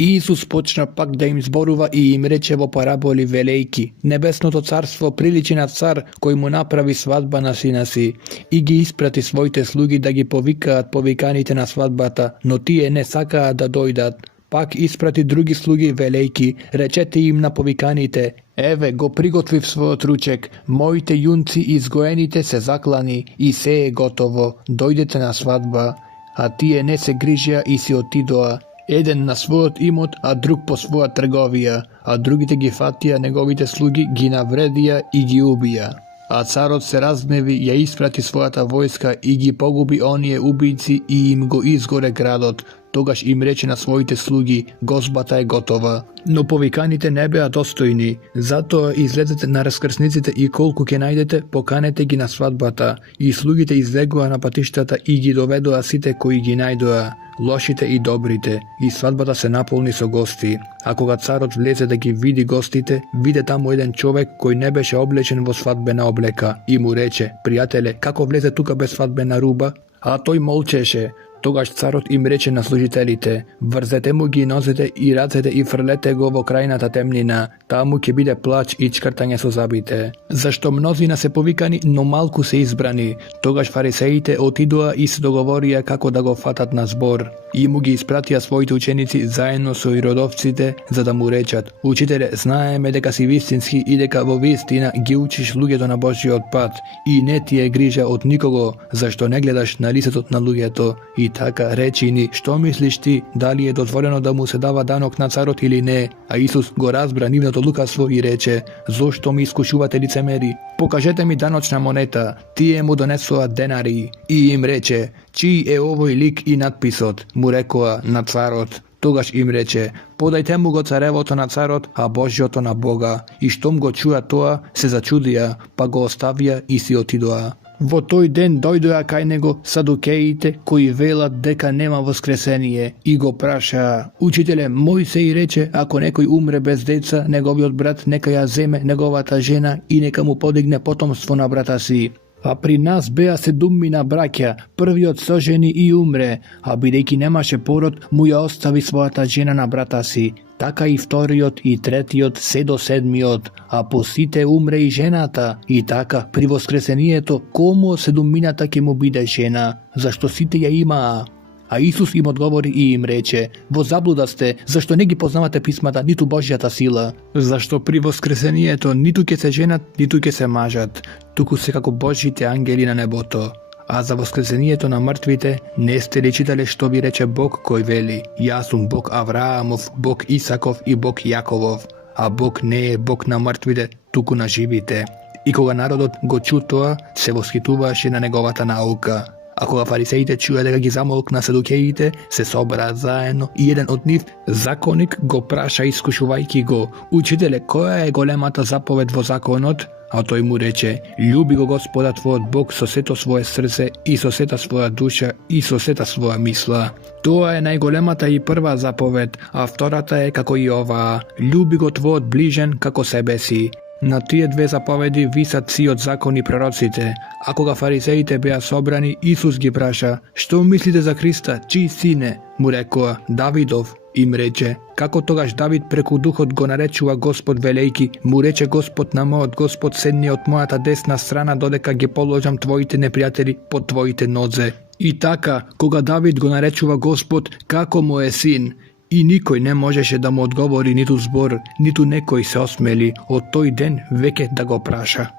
Isus почна пак да им зборува и им рече во параболи велејки: Небесното царство приличи на цар кој му направи свадба на сина си и ги испрати своите слуги да ги повикаат повиканите на свадбата, но тие не сакаат да дојдат. Пак испрати други слуги велејки: Речете им на повиканите: Еве го приготвив својот ручек, моите јунци изгоените се заклани и се е готово, дојдете на свадба. А тие не се грижија и си отидоа, еден на својот имот, а друг по своја трговија, а другите ги фатија неговите слуги, ги навредија и ги убија. А царот се разгневи, ја испрати својата војска и ги погуби оние убијци и им го изгоре градот. Тогаш им рече на своите слуги: Гозбата е готова. Но повиканите не беа достојни, затоа излезете на раскрсниците и колку ќе најдете, поканете ги на свадбата. И слугите излегоа на патиштата и ги доведоа сите кои ги најдоа, лошите и добрите, и свадбата се наполни со гости. А кога царот влезе да ги види гостите, виде таму еден човек кој не беше облечен во свадбена облека и му рече: Пријателе, како влезе тука без свадбена руба? А тој молчеше. Тогаш царот им рече на служителите: Врзете му ги нозете и рацете и фрлете го во крајната темнина, таму ќе биде плач и чкртање со забите. Зашто мнозина се повикани, но малку се избрани. Тогаш фарисеите отидоа и се договорија како да го фатат на збор. И му ги испратија своите ученици заедно со иродовците, за да му речат: Учителе, знаеме дека си вистински и дека во вистина ги учиш луѓето на Божјиот пат и не ти е грижа од никого, зашто не гледаш на лицето на луѓето. И така речи ни, што мислиш ти, дали е дозволено да му се дава данок на царот или не? А Исус го разбра нивното лукавство и рече: Зошто ми искушувате лицемери? Покажете ми даночна монета. Тие му донесоа денари. И им рече: Чиј е овој лик и надписот? Му рекоа: На царот. Тогаш им рече: Подајте му го царевото на царот, а Божјото на Бога. И штом го чуа тоа, се зачудија, па го оставија и си отидоа. Во тој ден дојдоа кај него садукеите кои велат дека нема воскресение и го прашаа: Учителе, Мојсей рече, ако некој умре без деца, неговиот брат нека ја земе неговата жена и нека му подигне потомство на брата си. А при нас беа 7 браќа, првиот сожени и умре, а бидејќи немаше пород, му ја остави својата жена на брата си. Така и вториот и третиот се до 7, а по сите умре и жената. И така, при воскресението, кому 7 ќе му биде жена, зашто сите ја имаа? А Исус им одговори и им рече: Во заблуда сте, зашто не ги познавате писмата, ниту Божјата сила. Зашто при воскресението ниту ќе се женат, ниту ќе се мажат, туку се како Божјите ангели на небото. А за воскресението на мртвите не сте ли читале што ви рече Бог кој вели: Јас сум Бог Авраамов, Бог Исаков и Бог Јаковов. А Бог не е Бог на мртвите, туку на живите. И кога народот го чу тоа, се восхитуваше на неговата наука. А кога фарисеите чуја дека ги замолкна садукеите, се собраа заедно и еден од нив, законник, го праша искушувајќи го: Учителе, која е големата заповед во законот? А тој му рече: Љуби го Господа твојот Бог со сето свое срце и со сета своја душа и со сета своја мисла. Тоа е најголемата и прва заповед, а втората е како и оваа: Љуби го твојот ближен како себе си. На тие две заповеди висат сиот закон и пророците. А кога фарисеите беа собрани, Исус ги праша: Што мислите за Христа, чиј сине? Му рекоа: Давидов. Им рече: Како тогаш Давид преку духот го наречува Господ велејки, му рече Господ на мојот Господ: Седни од мојата десна страна додека ги положам твоите непријатели под твоите нозе. И така, кога Давид го наречува Господ како мој син, и никој не можеше да му одговори ниту збор, ниту некој се осмели од тој ден веќе да го праша.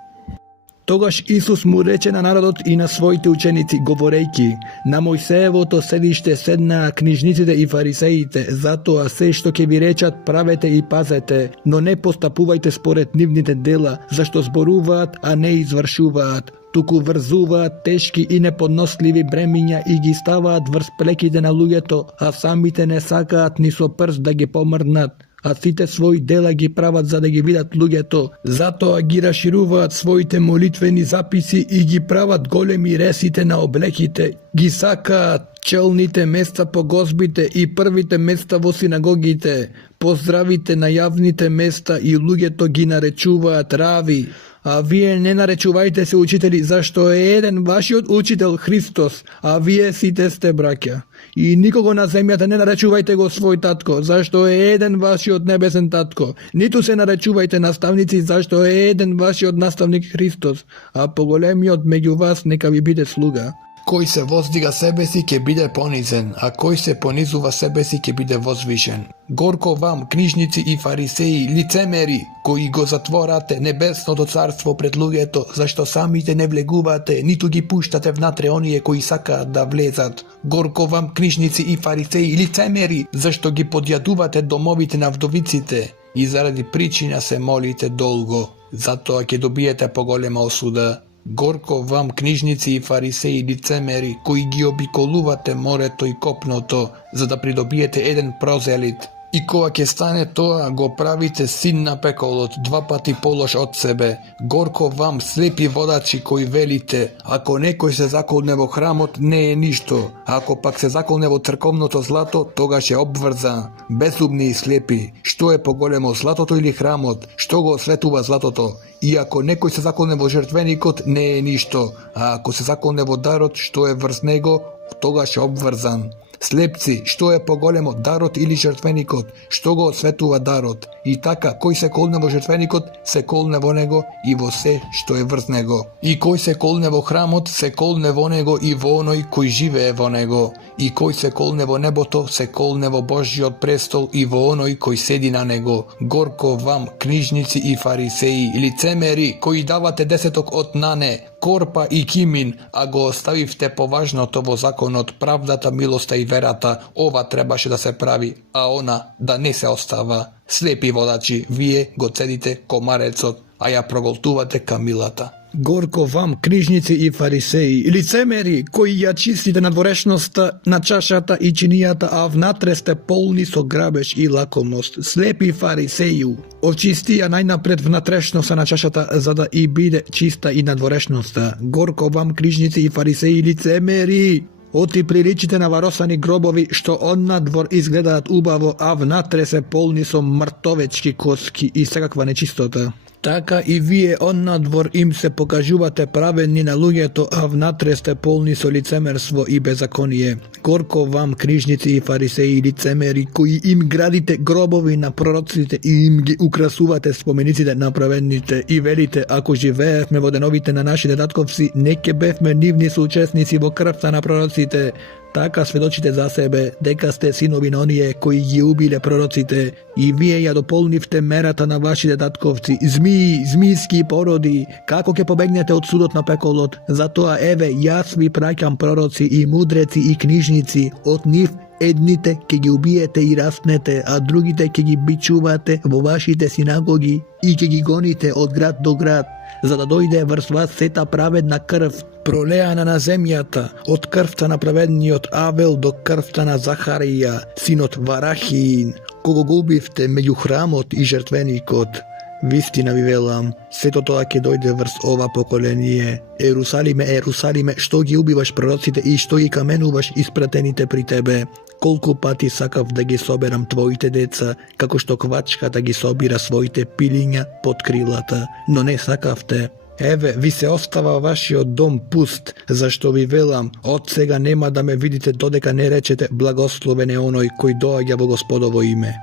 Тогаш Исус му рече на народот и на своите ученици, говорејќи: На Мојсеевото седиште седнаа книжниците и фарисеите, затоа се што ќе ви речат правете и пазете, но не постапувајте според нивните дела, зашто зборуваат, а не извршуваат, туку врзуваат тешки и неподносливи бремиња и ги ставаат врз плеките на луѓето, а самите не сакаат ни со прст да ги помрднат. А сите своји дела ги прават за да ги видат луѓето, затоа ги расшируваат своите молитвени записи и ги прават големи ресите на облеките. Ги сакаат челните места по гозбите и првите места во синагогите, поздравите на јавните места и луѓето ги наречуваат рави. А вие не наречувајте се учители, зашто е еден вашиот учител Христос, а вие сите сте браќа. И никого на земјата не наречувајте го свој татко, зашто е еден вашиот небесен татко. Ниту се наречувајте наставници, зашто е еден вашиот наставник Христос, а поголемиот меѓу вас нека ви биде слуга. Кој се воздига себе си ќе биде понизен, а кој се понизува себе си ќе биде возвишен. Горко вам, книжници и фарисеи, лицемери, кои го затворате небесното царство пред луѓето, зашто самите не влегувате, ниту ги пуштате внатре оние кои сакаат да влезат. Горко вам, книжници и фарисеи, лицемери, зашто ги подјадувате домовите на вдовиците и заради причина се молите долго, затоа ќе добиете поголема осуда. Горко вам, книжници и фарисеи, лицемери, кои ги обиколувате морето и копното, за да придобиете еден прозелит. И кога ќе стане тоа, го правите син на пеколот, 2 пати полош од себе. Горко вам, слепи водачи, кои велите, ако некој се заколне во храмот, не е ништо, а ако пак се заколне во црковното злато, тогаш е обврзан. Безумни и слепи, што е поголемо, златото или храмот? Што го осветува златото? И ако некој се заколне во жртвеникот, не е ништо, а ако се заколне во дарот, што е врз него, тогаш е обврзан. Слепци, што е поголемо, дарот или жртвеникот? Што го осветува дарот? И така, кој се колне во жртвеникот, се колне во него и во се што е врз него. И кој се колне во храмот, се колне во него и во оној кој живее во него. И кој се колне во небото, се колне во Божјиот престол и во оној кој седи на него. Горко вам, книжници и фарисеи, лицемери, кои давате десеток од нане, корпа и кимин, а го оставивте поважното во законот, правдата, милоста и верата. Ова требаше да се прави, а она да не се остава. Слепи водачи, вие го цедите комарецот, а ја проголтувате камилата. Горко вам, книжници и фарисеи, лицемери, кои ја чистите надворешноста на чашата и чинијата, а внатре сте полни со грабеж и лакомост. Слепи фарисеју, очисти ја најнапред внатрешноста на чашата, за да и биде чиста и надворешноста. Горко вам, книжници и фарисеи, лицемери, оти приличите на варосани гробови, што однадвор изгледаат убаво, а внатре се полни со мртовечки коски и секаква нечистота. Така и вие однадвор им се покажувате праведни на луѓето, а внатре сте полни со лицемерство и беззаконие. Горко вам, книжници и фарисеи, лицемери, кои им градите гробови на пророците и им ги украсувате спомениците на праведните и велите, ако живеевме во деновите на нашите татковци, не ќе бевме нивни соучесници во крвта на пророците. Така сведочите за себе дека сте синови на оние кои ги убиле пророците, и вие ја дополнивте мерата на вашите татковци. Змии, змијски породи, како ќе побегнете од судот на пеколот? Затоа еве, јас ви праќам пророци и мудреци и книжници, од нив едните ќе ги убиете и распнете, а другите ќе ги бичувате во вашите синагоги и ќе ги гоните од град до град, за да дојде врз вас сета праведна крв, пролеана на земјата, од крвта на праведниот Авел до крвта на Захарија, синот Варахиин, кого го убивте меѓу храмот и жртвеникот. Вистина ви велам, сето тоа ќе дојде врз ова поколение. Ерусалиме, Ерусалиме, што ги убиваш пророците и што ги каменуваш испратените при тебе? Колку пати сакав да ги соберам твоите деца, како што квачката ги собира своите пилиња под крилата, но не сакавте. Еве, ви се остава вашиот дом пуст, зашто ви велам, од сега нема да ме видите додека не речете благословен е оној кој доаѓа во Господово име.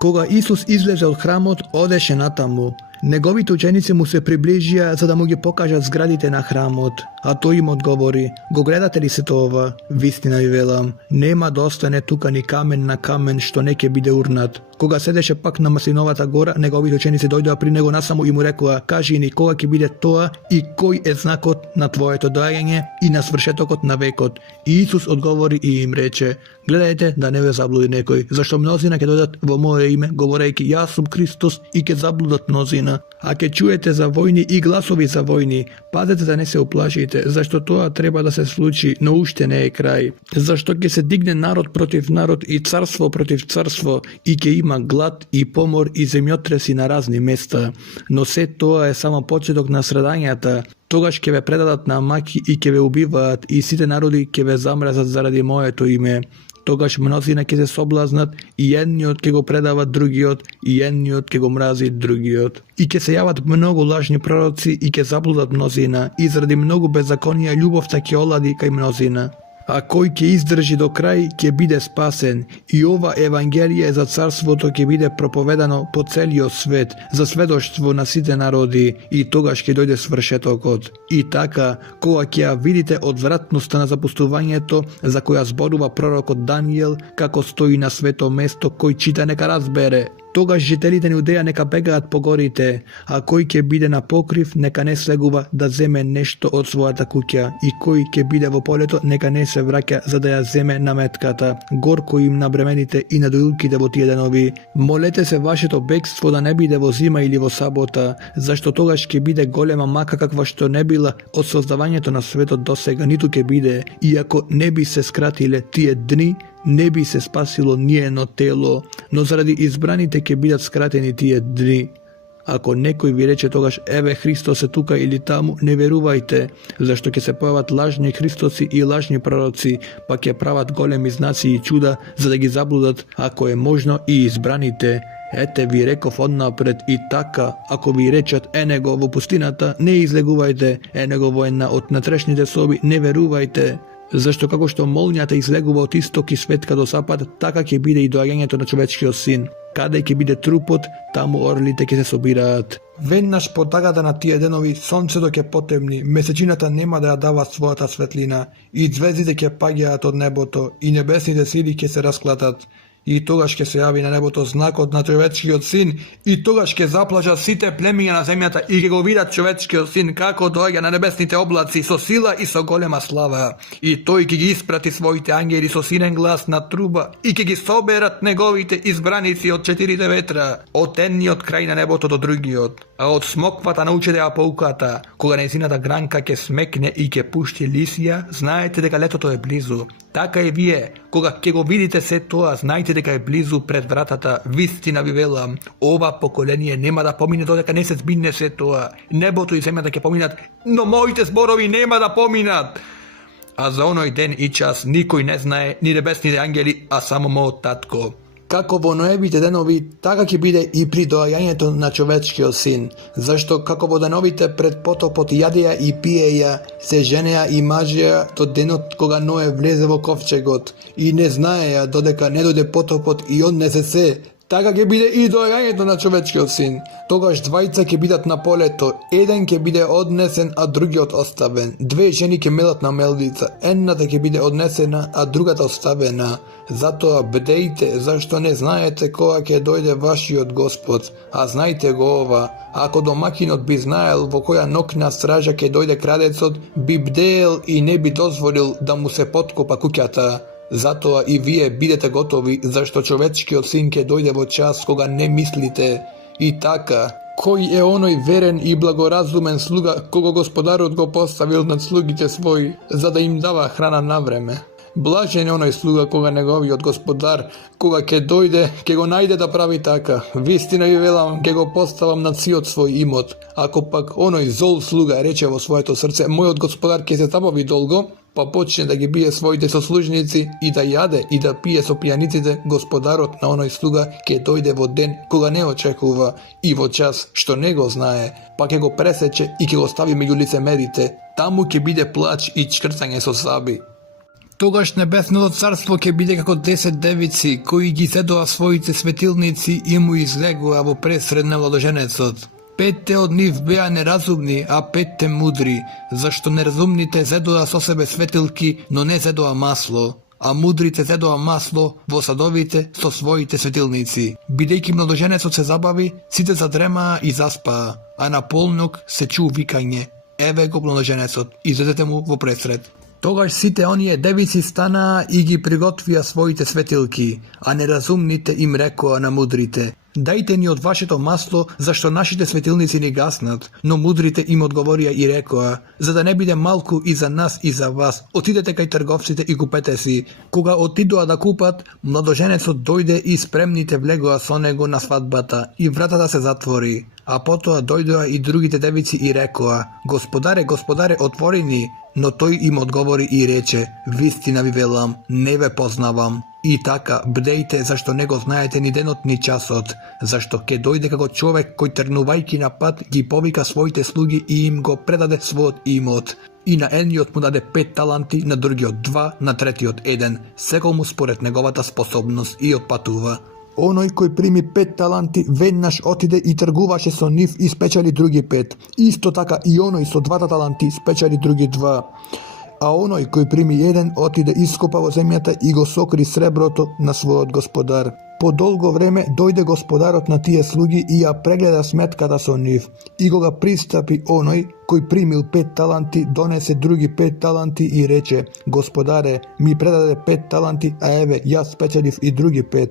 Кога Исус излезе од храмот, одеше натаму. Неговите ученици му се приближија за да му ги покажат зградите на храмот, а тој им одговори: го гледате ли сето ова? Вистина ви велам, нема да остане тука ни камен на камен што не ќе биде урнат. Кога седеше пак на Маслиновата гора, неговите ученици дојдоа при него насаму и му рекоа: кажи ни кога ќе биде тоа и кој е знакот на твоето доаѓање и на свршетокот на векот. И Исус одговори и им рече: гледајте да не ве заблуди некој, зашто мнозина ќе дојдат во мое име, говорејќи јас сум Христос, и ќе заблудат мнозина. А ќе чуете за војни и гласови за војни, пазете да не се уплашите, зашто тоа треба да се случи, но уште не е крај. Зашто ќе се дигне народ против народ и царство против царство, и ќе има глад и помор и земјотреси на разни места. Но се тоа е само почеток на страдањата. Тогаш ќе ве предадат на маки и ќе ве убиваат, и сите народи ќе ве замразат заради моето име. Тогаш мнозина ќе се соблазнат, и едниот ќе го предава другиот, и едниот ќе го мрази другиот. И ќе се јават многу лажни пророци и ќе заблудат мнозина, и заради многу беззаконија љубовта ќе олади кај мнозина. a кој ќе издржи до крај ќе биде спасен. И ова евангелие за царството ќе биде проповедано по целиот свет за сведоштво на сите народи и тогаш ќе дојде свршетокот. И така, кога ќе ја видите одвратноста на запустувањето за која зборува пророкот Даниел, како стои на свето место, кој чита нека разбере. Тогаш жителите на Јудеја нека бегаат по горите, а кој ќе биде на покрив, нека не слегува да земе нешто од својата куќа, и кој ќе биде во полето, нека не се враќа за да ја земе наметката. Горко им на бремените и на дојулките во тие денови. Молете се вашето бегство да не биде во зима или во сабота, зашто тогаш ќе биде голема мака каква што не била од создавањето на светот досега, ниту ќе биде, иако не би се скратиле тие дни, не би се спасило ниено тело, но заради избраните ќе бидат скратени тие дни. Ако некој ви рече тогаш, еве Христос е тука или таму, не верувајте, зашто ќе се појават лажни христоци и лажни пророци, па ќе прават големи знаци и чуда, за да ги заблудат, ако е можно, и избраните. Ете ви реков однапред, и така, ако ви речат него во пустината, не излегувајте, него во една од натрешните соби, не верувајте. Зашто како што молњата излегува од исток и светка до запад, така ќе биде и доаѓањето на човечкиот син. Каде ќе биде трупот, таму орлите ќе се собираат. Веднаш по тагата на тие денови сонцето ќе потемни, месечината нема да ја дава својата светлина, и звездите ќе паѓаат од небото, и небесните сили ќе се расклатат. И тогаш ќе се јави на небото знакот на човечкиот син, и тогаш ќе заплачат сите племиња на земјата и ќе го видат човечкиот син како доаѓа на небесните облаци со сила и со голема слава. И тој ќе ги испрати своите ангели со силен глас на труба и ќе ги соберат неговите избраници од четирите ветра, од едниот крај на небото до другиот. А од смоквата научете ја поуката, кога нејзината гранка ќе смекне и ќе пушти лисија, знаете дека летото е близу. Така и вие, кога ќе го видите се тоа, знаете дека е близу пред вратата. Вистина ви велам, ова поколение нема да помине додека не се збине се тоа. Небото и земјата ќе поминат, но моите зборови нема да поминат. А за оној ден и час никој не знае, ни небесните ангели, а само мојот татко. Како во Ноевите денови, така ќе биде и при доаѓањето на човечкиот син, зашто како во деновите пред потопот јадеја и пиеја, се женеа и мажеа до денот кога Ное влезе во ковчегот, и не знаеа додека не дојде потопот и однесе се. Така ќе биде и доаѓањето на човечкиот син. Тогаш двајца ќе бидат на полето, еден ќе биде однесен, а другиот оставен. Две жени ќе мелат на мелдица, едната ќе биде однесена, а другата оставена. Затоа бдејте, зашто не знаете кога ќе дојде вашиот Господ. А знајте го ова, ако домакинот би знаел во која ноќна стража ќе дојде крадецот, би бдеел и не би дозволил да му се поткопа куќата. Затоа и вие бидете готови, зашто човечкиот син ќе дојде во час кога не мислите. И така, кој е оној верен и благоразумен слуга кого господарот го поставил над слугите своји, за да им дава храна на време? Блажен е оној слуга кога неговиот господар, кога ќе дојде, ќе го најде да прави така. Вистина ви велам, ќе го поставам над сиот свој имот. Ако пак оној зол слуга рече во своето срце, мојот господар ќе се забави долго, па почне да ги бие своите сослужници и да јаде и да пие со пијаниците, господарот на оној слуга ќе дојде во ден кога не очекува и во час што не го знае, па ќе го пресече и ќе го стави меѓу лицемерите. Таму ќе биде плач и чкрцање со саби. Тогаш небесното царство ќе биде како 10 девици, кои ги зедоа своите светилници и му излегоа во пресред на младоженецот. 5 од нив беа неразумни, а 5 мудри, зашто неразумните зедоа со себе светилки, но не зедоа масло, а мудрите зедоа масло во садовите со своите светилници. Бидејќи младоженецот се забави, сите задремаа и заспаа, а на полнок се чу викање: еве го младоженецот, излезете му во пресред. Тогаш сите оние девици станаа и ги приготвија своите светилки, а неразумните им рекоа на мудрите: дајте ни од вашето масло, зашто нашите светилници ни гаснат. Но мудрите им одговорија и рекоа: за да не биде малку и за нас и за вас, отидете кај трговците и купете си. Кога отидоа да купат, младоженецот дојде и спремните влегоа со него на свадбата, и вратата се затвори. А потоа дојдоа и другите девици и рекоа: Господаре, Господаре, отвори ни. Но тој им одговори и рече: вистина ви велам, не ве познавам. И така, бдејте, зашто не го знаете ни денот ни часот, зашто ке дојде како човек кој тргнувајќи на пат ги повика своите слуги и им го предаде својот имот. И на едниот му даде 5 таланти, на другиот 2, на третиот 1, секому според неговата способност и отпатува. Оној кој прими 5 таланти, веднаш отиде и тргуваше со нив и спечали други 5. Исто така и оној со 2 таланти спечали други 2. А оној кој прими 1 отиде ископа во земјата и го сокри среброто на својот господар. По долго време дојде господарот на тие слуги и ја прегледа сметката со нив. И кога пристапи оној кој примил 5 таланти, донесе други 5 таланти и рече: Господаре, ми предаде 5 таланти, а еве јас спечелив и други 5.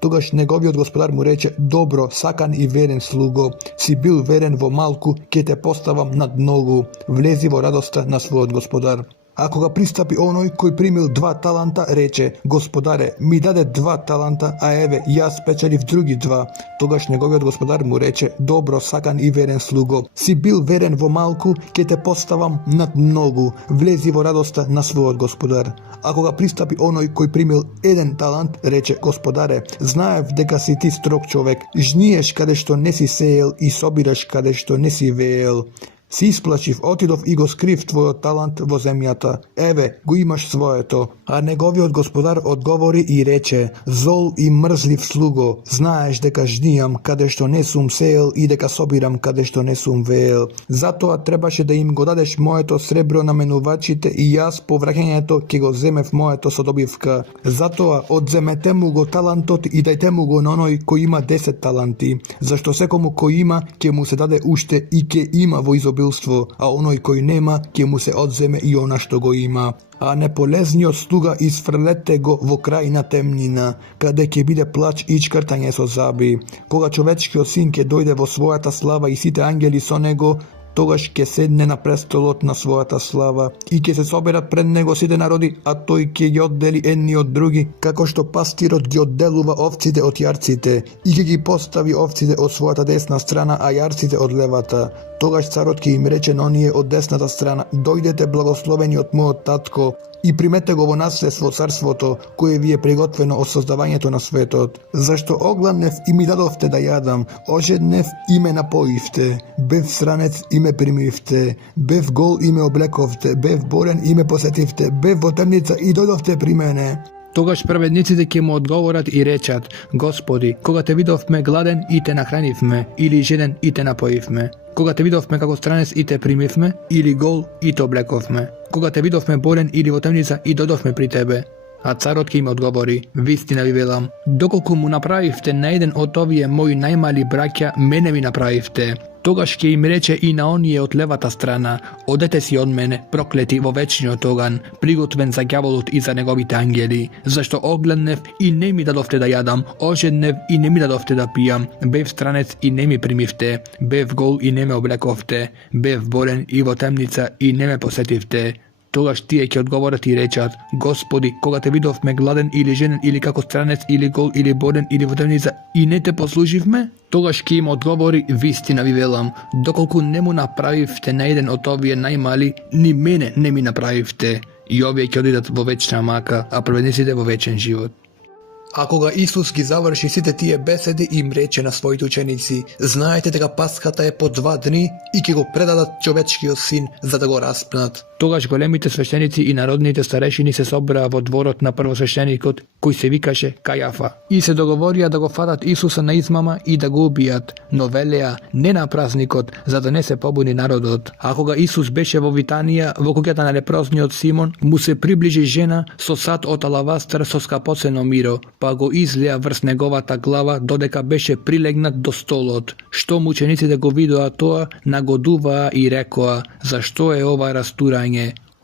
Тогаш неговиот господар му рече: Добро, сакан и верен слуго, си бил верен во малку, ќе те поставам над многу. Влези во радоста на својот господар. А кога пристапи оној кој примил 2 таланта, рече: Господаре, ми даде 2 таланта, а еве јас спечелив други 2. Тогаш неговиот господар му рече: Добро, сакан и верен слуго, си бил верен во малку, ќе те поставам над многу. Влези во радоста на својот господар. А кога пристапи оној кој примил 1 талант, рече: Господаре, знаев дека си ти строг човек, жниеш каде што не си сеел и собираш каде што не си веел. Си исплачив, отидов и го скрив твојот талант во земјата. Еве, го имаш своето. А неговиот господар одговори и рече: Зол и мрзлив слуго, знаеш дека жнијам каде што не сум сеел и дека собирам каде што не сум веел. Затоа требаше да им го дадеш моето сребро на менувачите и јас по враќањето ќе го земев моето со добивка. Затоа одземете му го талантот и дајте му го на оној кој има 10 таланти, зашто секому кој има ќе му се даде уште и ќе има во изобилство, а оној кој нема ќе му се одземе и она што го има. А неполезниот слуга изфрлете го во крај на темнина, каде ќе биде плач и чкртање со заби. Кога човечкиот син ќе дојде во својата слава и сите ангели со него, тогаш ќе седне на престолот на својата слава и ќе се соберат пред него сите народи, а тој ќе ги оддели едни од други, како што пастирот ги одделува овците од јарците, и ќе ги постави овците од својата десна страна, а јарците од левата. Тогаш царот ќе им рече на оние од десната страна: Дојдете благословени од мојот татко и примете го во наследство царството кое ви е приготвено од создавањето на светот. Зашто оглавнев и ми дадовте да јадам, ожеднев и ме напоивте, бев сранец и ме примивте, бев гол и ме облековте, бев болен и ме посетивте, бев во темница и дојдовте при мене. Тогаш праведниците ќе му одговорат и речат: Господи, кога те видовме гладен и те нахранивме, или жеден и те напоивме? Кога те видовме како странец и те примивме, или гол и те облековме? Кога те видовме болен или во темница и дојдовме при тебе? А царот ќе им одговори: Вистина ви велам, доколку му направивте на еден од овие мои најмали браќа, мене ми направивте. Тогаш ќе им рече и на оние од левата страна: Одете си од мене, проклети во вечниот оган, приготвен за ѓаволот и за неговите ангели, зашто огледнев и не ми дадовте да јадам, ожеднев и не ми дадовте да пијам, бев странец и не ми примивте, бев гол и не ме облековте, бев болен и во темница и не ме посетивте. Тогаш тие ќе одговорат и речат: Господи, кога те видовме гладен или жеден или како странец или гол или болен или во темница и не те послуживме? Тогаш ќе им одговори: Вистина ви велам, доколку не му направивте на еден од овие најмали, ни мене не ми направивте. И овие ќе одидат во вечна мака, а праведниците во вечен живот. А кога Исус ги заврши сите тие беседи, им рече на своите ученици: Знаете дека Пасхата е по 2 дни и ќе го предадат човечкиот син за да го распнат. Тогаш големите свештеници и народните старешини се собраа во дворот на првосвештеникот, кој се викаше Кајафа, и се договорија да го фатат Исуса на измама и да го убијат, но велеа не на празникот, за да не се побуни народот. А кога Исус беше во Витанија, во куќата на лепрозниот Симон, му се приближи жена со сад од алавастар со скапоцено миро, па го излеа врз неговата глава додека беше прилегнат до столот. Штом учениците го видоа тоа, нагодуваа и рекоа: Зашто е ова растурање?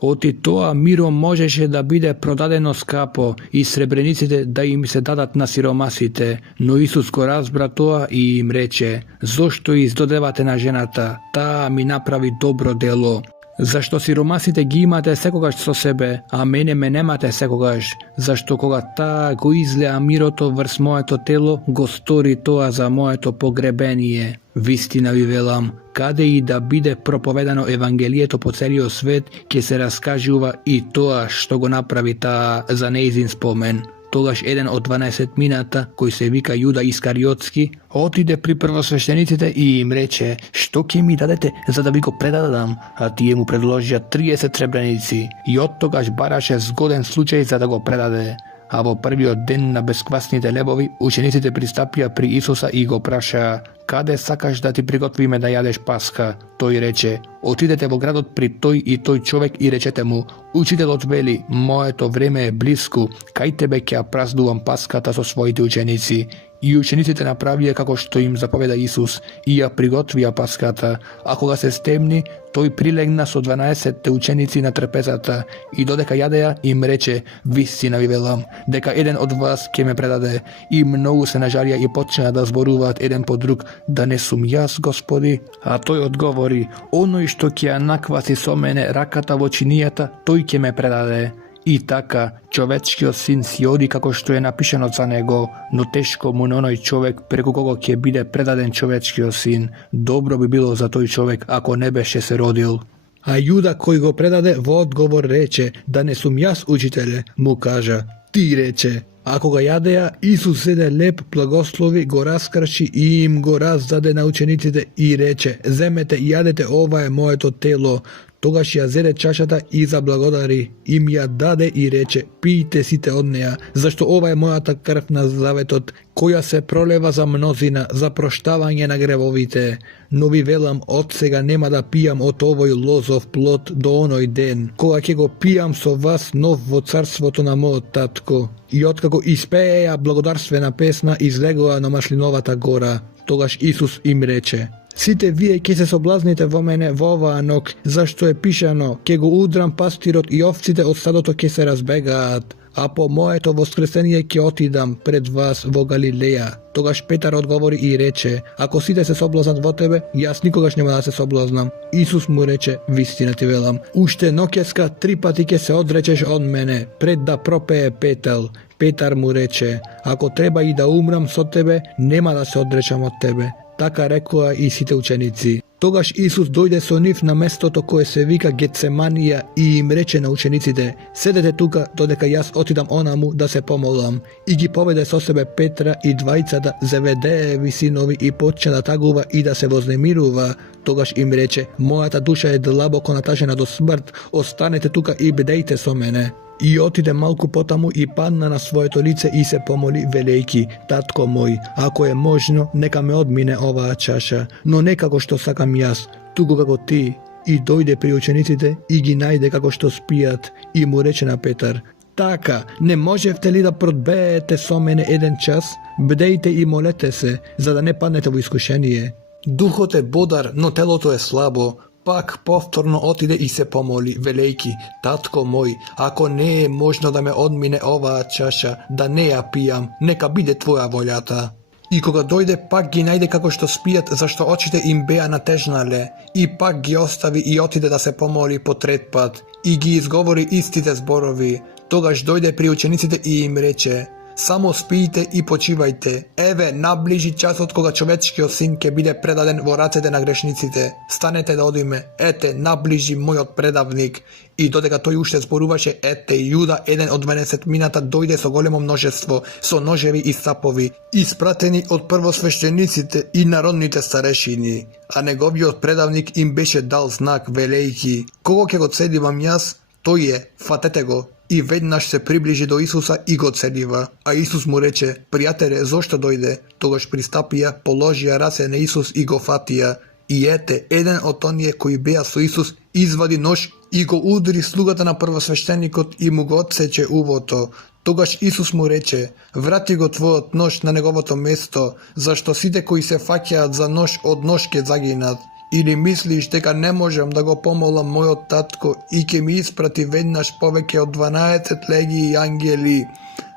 Оти тоа миро можеше да биде продадено скапо и сребрениците да им се дадат на сиромасите. Но Исус го разбра тоа и им рече: Зошто издодевате на жената? Таа ми направи добро дело. Зашто сиромасите ги имате секогаш со себе, а мене ме немате секогаш, зашто кога таа го излеа мирото врз моето тело, го стори тоа за моето погребение. Вистина ви велам, каде и да биде проповедано Евангелието по целиот свет, ќе се раскажува и тоа што го направи таа за нејзин спомен. Тогаш еден од 12-мината, кој се вика Јуда Искариотски, отиде при првосвештениците и им рече: "Што ќе ми дадете за да ви го предадам?" А тие му предложија 30 сребреници и од тогаш бараше згоден случај за да го предаде. А во првиот ден на бесквасните лебови, учениците пристапија при Исуса и го прашаа: "Каде сакаш да ти приготвиме да јадеш Пасха?" Тој рече: "Отидете во градот при тој и тој човек и речете му: Учителот вели, моето време е блиску, кај тебе ќе ја празнувам Пасхата со своите ученици." И учениците направија како што им заповеда Исус и ја приготвија Пасхата, а кога се стемни, тој прилегна со 12 ученици на трпезата и додека јадеа им рече: "Вистина ви велам, дека еден од вас ќе ме предаде." И многу се нажалија и почнаа да зборуваат еден по друг: "Да не сум јас, Господи?" А тој одговори: "Оној што ќе ја накваси со мене раката во чинијата, тој ќе ме предаде." И така, човечкиот син си оди како што е напишано за него, но тешко му на оној човек преку кого ќе биде предаден човечкиот син. Добро би било за тој човек ако не беше се родил. А Јуда кој го предаде во одговор рече: "Да не сум јас, учителе," му кажа. Ти рече. А кога јадеа, Исус зеде леб, благослови, го раскрши и им го раздаде на учениците и рече: "Земете и јадете, ова е моето тело." Тогаш ја зеде чашата и заблагодари, им ја даде и рече: "Пијте сите од неа, зашто ова е мојата крв на заветот, која се пролева за мнозина, за проштавање на гревовите. Но ви велам, од сега нема да пијам од овој лозов плод до оној ден, кога ќе го пијам со вас нов во царството на мојот татко." И откако испееја благодарствена песна, излегоа на Маслиновата гора. Тогаш Исус им рече: "Сите вие ќе се соблазните во мене во оваа ног, зашто е пишано: ќе го удрам пастирот и овците од стадото ќе се разбегаат. А по моето воскресение ќе отидам пред вас во Галилеја." Тогаш Петар одговори и рече: "Ако сите се соблазнат во тебе, јас никогаш нема да се соблазнам." Исус му рече: "Вистина ти велам, уште ноќеска 3 пати ќе се одречеш од мене, пред да пропее петел." Петар му рече: "Ако треба и да умрам со тебе, нема да се одречам од тебе." Така рекоа и сите ученици. Тогаш Исус дојде со нив на местото кое се вика Гетсеманија и им рече на учениците: "Седете тука додека јас отидам онаму да се помолам." И ги поведе со себе Петра и двајцата Зеведееви синови и почна да тагува и да се вознемирува. Тогаш им рече: "Мојата душа е длабоко натажена до смрт, останете тука и бдејте со мене." И отиде малку потаму и падна на своето лице и се помоли велејки: "Татко мој, ако е можно, нека ме одмине оваа чаша, но не како што сакам јас, туку како ти." И дојде при учениците и ги најде како што спијат и му рече на Петар: "Така, не можевте ли да продбеете со мене еден час? Бдејте и молете се, за да не паднете во искушение. Духот е бодар, но телото е слабо." Пак повторно отиде и се помоли, велејки: "Татко мој, ако не е можно да ме одмине оваа чаша, да не ја пијам, нека биде твоја волјата." И кога дојде, пак ги најде како што спијат, зашто очите им беа натежнале. И пак ги остави и отиде да се помоли по 3 пат. И ги изговори истите зборови. Тогаш дојде при учениците и им рече: "Само спијте и почивајте. Еве, наближи часот кога човечкиот син ќе биде предаден во рацете на грешниците. Станете да одиме. Ете, наближи мојот предавник." И додека тој уште зборуваше, ете, Јуда, еден од 12-мината, дојде со големо множество, со ножеви и сапови, испратени од првосвештениците и народните старешини. А неговиот предавник им беше дал знак, велејки: "Кого ќе го цедивам јас, тој е, фатете го." И веднаш се приближи до Исуса и го цедива. А Исус му рече: "Пријателе, зошто дојде?" Тогаш пристапија, положија раце на Исус и го фатија. И ете, еден од оние кои беа со Исус извади нож и го удри слугата на првосвештеникот и му го отсече увото. Тогаш Исус му рече: "Врати го твојот нож на неговото место, зашто сите кои се фаќаат за нож од нож ќе загинат. Или мислиш дека не можам да го помолам мојот татко и ќе ми испрати веднаш повеќе од 12 легии ангели?"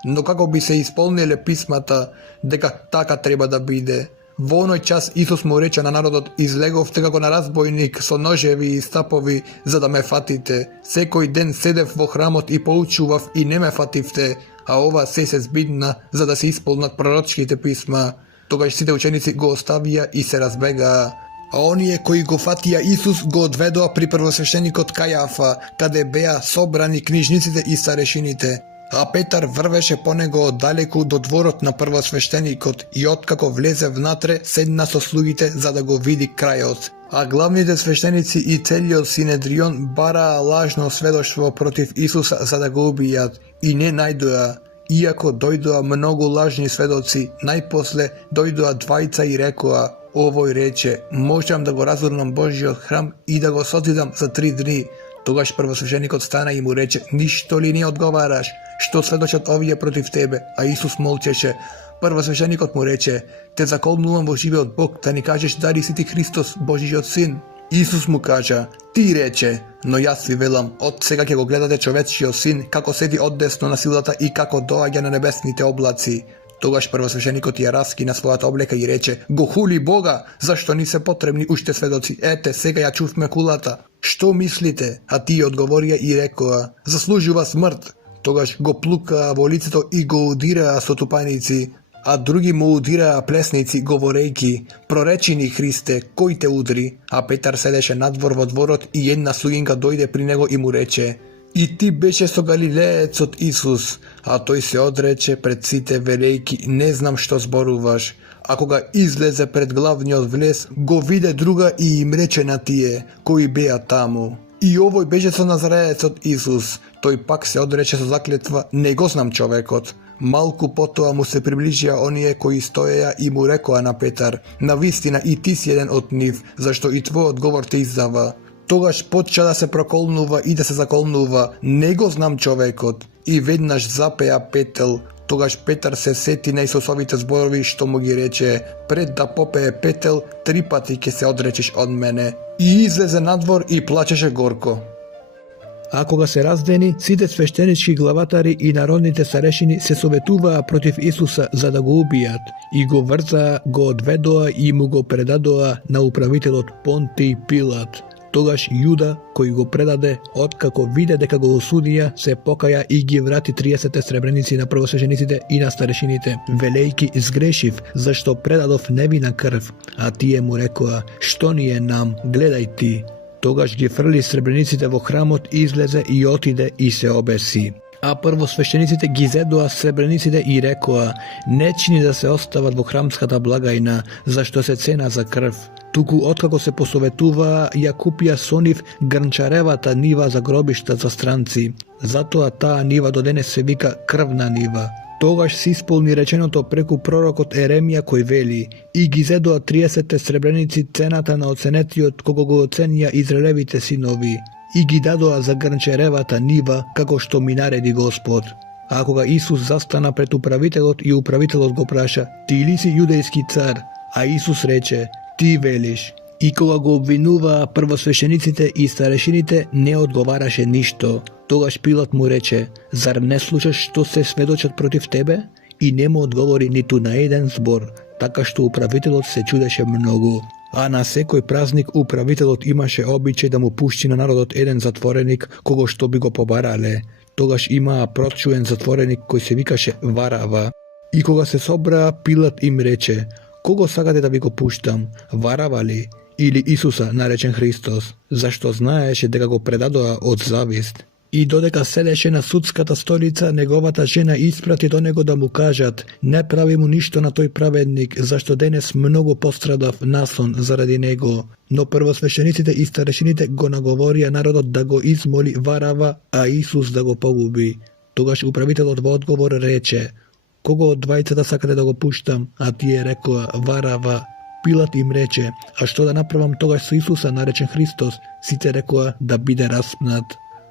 Но како би се исполниле писмата дека така треба да биде? Во оној час Исус му рече на народот: "Излеговте како на разбойник со ножеви и стапови за да ме фатите. Секој ден седев во храмот и поучував и не ме фативте, а ова се збидна за да се исполнат пророчките писма." Тогаш сите ученици го оставија и се разбегаа. А оние кои го фатија Исус го одведоа при првосвештеникот Кајафа, каде беа собрани книжниците и старешините. А Петар врвеше по него оддалеку до дворот на првосвештеникот и откако влезе внатре, седна со слугите за да го види крајот. А главните свештеници и целиот Синедрион бараа лажно сведоштво против Исуса за да го убијат и не најдоа. Иако дојдоа многу лажни сведоци, најпосле дојдоа двајца и рекоа: овој рече, можам да го разурнам Божиот храм и да го созидам за 3 дни. Тогаш првосвещеникот стана и му рече: ништо ли не одговараш? Што сведочат овие против тебе? А Исус молчеше. Првосвещеникот му рече: те заколнувам во живиот Бог да ни кажеш дали си ти Христос, Божиот син. Исус му кажа: ти рече, но јас ви велам, од сега ќе го гледате човечиот син како седи оддесно на силата и како доаѓа на небесните облаци. Тогаш првосвещеникот ја раскина својата облека и рече: го хули Бога, зашто ни се потребни уште сведоци? Ете, сега ја чувме кулата. Што мислите? А тие одговорија и рекоа: заслужува смрт. Тогаш го плукаа во лицето и го удираа со тупаници, а други му удираа плесници, говорејки: проречи ни, Христе, кој те удри? А Петар седеше надвор во дворот и една слугинка дојде при него и му рече: и ти беше со галилеецот Исус. А тој се одрече пред сите велејки: не знам што зборуваш. А кога излезе пред главниот влез, го виде друга и им рече на тие кои беа таму: и овој беше со Назареецот Исус. Тој пак се одрече со заклетва: не го знам човекот. Малку потоа му се приближија оние кои стоеја и му рекоа на Петар: навистина и ти си еден од нив, зашто и твојот говор те издава. Тогаш почна да се проколнува и да се заколнува: не го знам човекот. И веднаш запеа петел. Тогаш Петар се сети на Исусовите зборови што му ги рече: пред да попее петел, 3 пати ќе се одречеш од мене. И излезе надвор и плачеше горко. А кога се раздени, сите свештенички главатари и народните старешини се советуваа против Исуса за да го убијат и го врзаа, го одведоа и му го предадоа на управителот Понтиј Пилат. Тогаш Јуда, кој го предаде, откако виде дека го осудија, се покаја и ги врати 30 сребреници на првосвещениците и на старешините, велејки: сгрешив, зашто предадов невина крв. А тие му рекоа: што ни е нам, гледај ти. Тогаш ги фрли сребрениците во храмот, излезе и отиде и се обеси. А првосвещениците ги зедоа сребрениците и рекоа: не чини да се остават во храмската благајна, зашто се цена за крв. Туку откако се посоветуваа, ја купија со нив грнчаревата нива за гробишта за странци. Затоа таа нива до денес се вика крвна нива. Тогаш се исполни реченото преку пророкот Еремија кој вели: и ги зедоа 30 сребреници цената на оценетиот кога го оценија Израелевите синови, и ги дадоа за грнчаревата нива како што ми нареди Господ. А кога Исус застана пред управителот и управителот го праша: ти ли си јудејски цар? А Исус рече: ти велиш. И кога го обвинуваа првосвещениците и старешините, не одговараше ништо. Тогаш Пилат му рече: зар не слушаш што се сведочат против тебе? И не му одговори ниту на еден збор, така што управителот се чудеше многу. А на секој празник управителот имаше обичај да му пушти на народот еден затвореник, кого што би го побарале. Тогаш имаа прочуен затвореник кој се викаше Варава. И кога се собраа, Пилат им рече: кого сакате да ви го пуштам, Варава ли или Исуса наречен Христос? Зашто знаеше дека го предадоа од завист. И додека седеше на судската столица, неговата жена испрати до него да му кажат: не прави му ништо на тој праведник, зашто денес многу пострадав насон заради него. Но првосвещениците и старешините го наговорија народот да го измоли Варава, а Исус да го погуби. Тогаш управителот во одговор рече: кого од двајцата сакате да го пуштам? А тие рекоа: Варава. Пилат им рече: а што да направам тогаш со Исуса наречен Христос? Сите рекоа да биде распнат.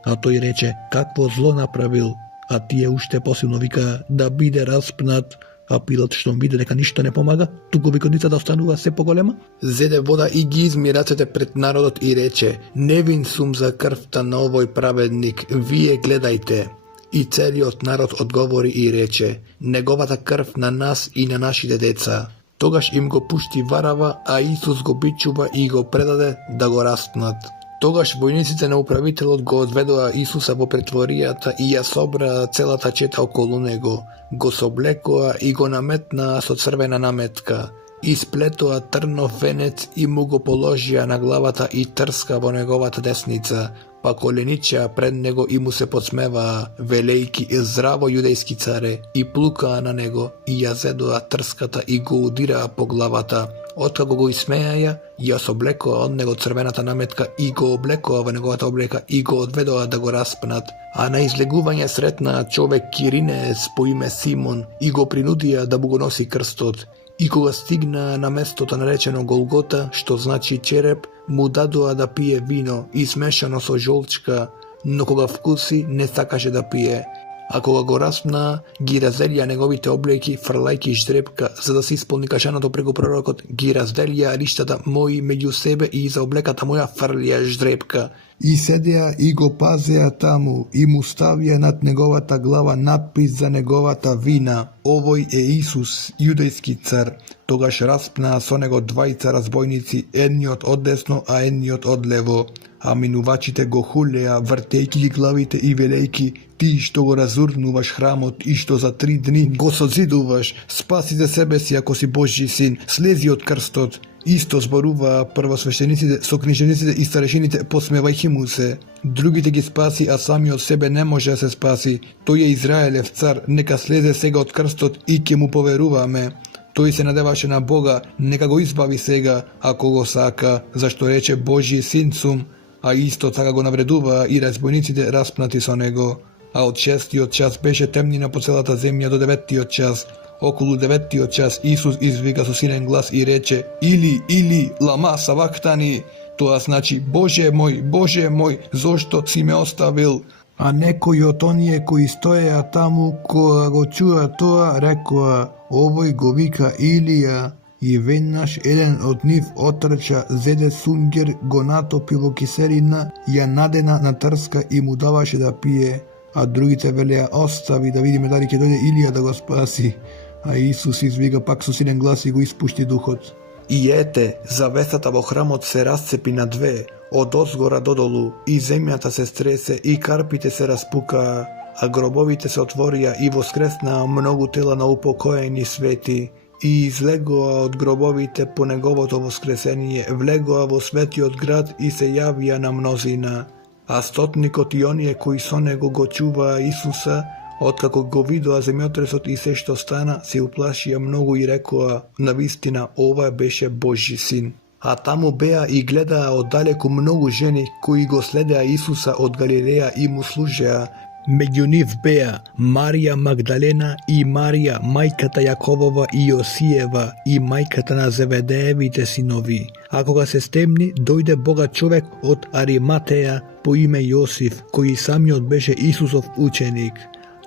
А тој рече: какво зло направил? А тие уште посилно викаа: да биде распнат. А Пилат, што виде дека ништо не помага, туку виконицата останува се поголема, зеде вода и ги изми рацете пред народот и рече: невин сум за крвта на овој праведник, вие гледајте. И целиот народ одговори и рече: неговата крв на нас и на нашите деца. Тогаш им го пушти Варава, а Исус го бичува и го предаде да го распнат. Тогаш војниците на управителот го одведоа Исуса во претворијата и ја собраа целата чета околу него, го соблекоа и го наметнаа со црвена наметка. Исплетоа трнов венец и му го положија на главата и трска во неговата десница, па коленича пред него и му се подсмеваа, велејки здраво јудејски царе, и плукаа на него, и ја зедоа трската и го удираа по главата. Откако го исмеаја, ја соблекоа од него црвената наметка и го облекоа во неговата облека и го одведоа да го распнат. А на излегување сретнаа човек Киринеец по име Симон и го принудија да му го носи крстот. И кога стигнаа на местото наречено Голгота, што значи череп, му дадоа да пие вино и смешано со жолчка, но кога вкуси не сакаше да пие. А кога го распнаа, ги разделија неговите облеки, фрлајки ждрепка, за да се исполни кажаното преку пророкот, ги разделија риштата мои меѓу себе и за облеката моја фрлија ждрепка. И седеа и го пазеа таму, и му ставија над неговата глава надпис за неговата вина. Овој е Исус, јудејски цар. Тогаш распнаа со него двајца разбойници, едниот одесно, а едниот одлево. А минувачите го хулеа, вртејки ги главите и велејки: ти што го разурнуваш храмот и што за 3 дни го созидуваш, спаси за себе си ако си Божји син, слези од крстот. Исто зборуваа првосвештениците со книжевниците и старешините, посмевајќи му се. Другите ги спаси, а самиот себе не може да се спаси. Тој е Израелев цар, нека слезе сега од крстот и ќе му поверуваме. Тој се надеваше на Бога, нека го избави сега, ако го сака, зашто рече Божји син сум, а исто така го навредуваа и разбойниците распнати со него. А од 6-тиот час беше темнина по целата земја до 9-тиот час. Околу 9-тиот час Исус извика со силен глас и рече: Или, лама савактани, тоа значи Боже мој, зошто си ме оставил? А некои од оние кои стоеа таму, кога го чуа тоа, рекоа: овој го вика Илија. И веднаш еден од нив отрча, зеде сунгер, го натопи во киселина, ја надена на трска и му даваше да пие. А другите велеа: остави да видиме дали ќе дојде Илија да го спаси. А Исус извика пак со силен глас и го испушти духот. И ете, завесата во храмот се расцепи на две, од озгора додолу, и земјата се стресе, и карпите се распукаа, а гробовите се отворија и воскреснаа многу тела на упокоени свети. И излегоа од гробовите по неговото воскресение, влегоа во светиот град и се јавија на мнозина. А стотникот и оние кои со него го чуваа Исуса, откако го видоа земјотресот и се што стана, се уплашија многу и рекоа: навистина ова беше Божји син. А таму беа и гледаа оддалеку многу жени кои го следеа Исуса од Галилеја и му служеа. Меѓу нив беа Марија Магдалена и Марија, мајката Јаковова и Јосиева, и мајката на Зеведеевите синови. А кога се стемни, дојде богат човек од Ариматеја по име Јосиф, кој самиот беше Исусов ученик.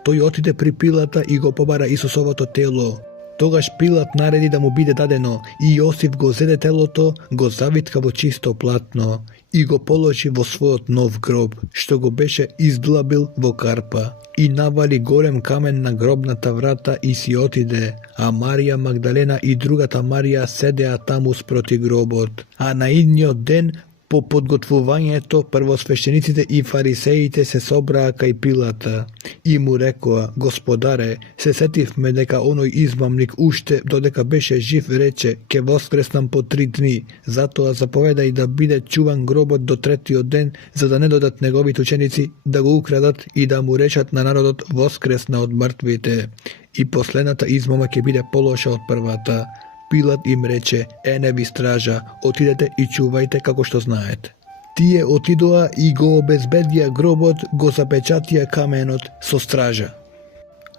Тој отиде при Пилата и го побара Исусовото тело. Тогаш Пилат нареди да му биде дадено, и Јосиф го зеде телото, го завитка во чисто платно и го положи во својот нов гроб, што го беше издлабил во карпа, и навали голем камен на гробната врата и си отиде, а Марија Магдалена и другата Марија седеа таму спроти гробот. А на идниот ден, по подготвувањето, првосвештениците и фарисеите се собраа кај Пилата и му рекоа: Господаре, се сетивме дека оној измамник уште додека беше жив рече: ќе воскреснам по 3 дни, затоа заповедај да биде чуван гробот до 3-тиот ден, за да не додат неговите ученици да го украдат и да му речат на народот: воскресна од мртвите, и последната измама ќе биде полоша од првата. Пилат им рече: не ви стража, отидете и чувајте како што знаете. Тие отидоа и го обезбедија гробот, го запечатија каменот со стража.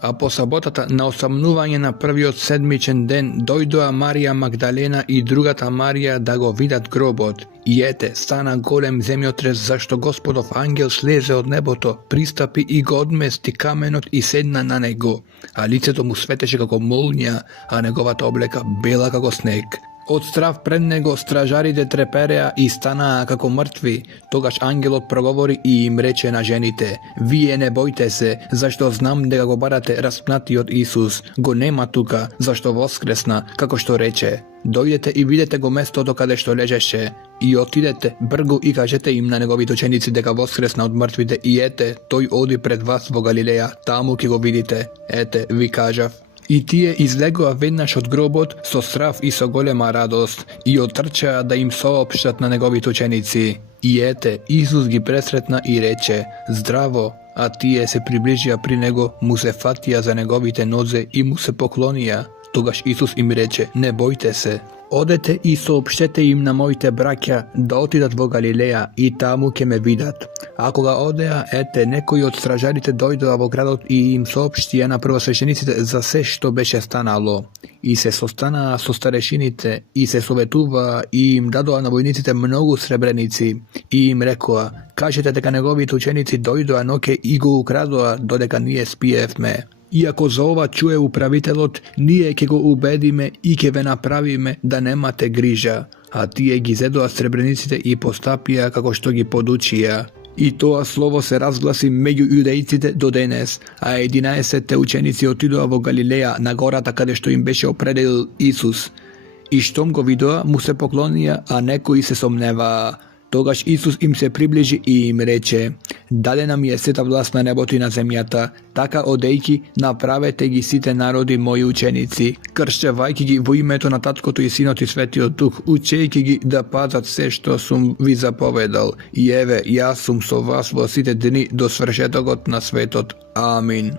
А по саботата на осамнување на првиот седмичен ден дојдоа Марија Магдалена и другата Марија да го видат гробот. И ете, стана голем земјотрес, зашто Господов ангел слезе од небото, пристапи и го одмести каменот и седна на него, а лицето му светеше како молња, а неговата облека бела како снег. Од страв пред него стражарите трепереа и станаа како мртви. Тогаш ангелот проговори и им рече на жените: вие не бојте се, зашто знам дека го барате распнатиот Исус. Го нема тука, зашто воскресна, како што рече. Дојдете и видете го местото каде што лежеше. И отидете бргу и кажете им на неговите ученици дека воскресна од мртвите, и ете, тој оди пред вас во Галилеја, таму ќе го видите. Ете, ви кажав. И тие излегоа веднаш од гробот со страв и со голема радост и отрчаа да им соопштат на неговите ученици. И ете, Исус ги пресретна и рече: здраво, а тие се приближија при него, му се фатија за неговите нозе и му се поклонија. Тогаш Исус им рече: не бојте се. Одете и соопштете им на моите браќа да отидат во Галилеја и таму ќе ме видат. А кога одеа, ете, некои од стражарите дојдоа во градот и им соопштија на првосвещениците за се што беше станало. И се состанаа со старешините и се советуваа и им дадоа на војниците многу сребреници и им рекоа: кажете дека неговите ученици дојдоа ноќе и го украдоа додека ние спиевме. Иако за ова чуе управителот, ние ќе го убедиме и ќе ве направиме да немате грижа. А тие ги зедоа сребрениците и постапија како што ги подучија. И тоа слово се разгласи меѓу јудејците до денес, а 11 ученици отидоа во Галилеја на гората каде што им беше определил Исус. И штом го видоа, му се поклонија, а некои се сомневаа. Тогаш Исус им се приближи и им рече: дадена ми е сета власт на небото и на земјата, така одејки направете ги сите народи мои ученици, крштевајќи ги во името на Таткото и Синот и Светиот Дух, учејќи ги да пазат се што сум ви заповедал. И еве, јас сум со вас во сите дни до свршетокот на светот. Амин.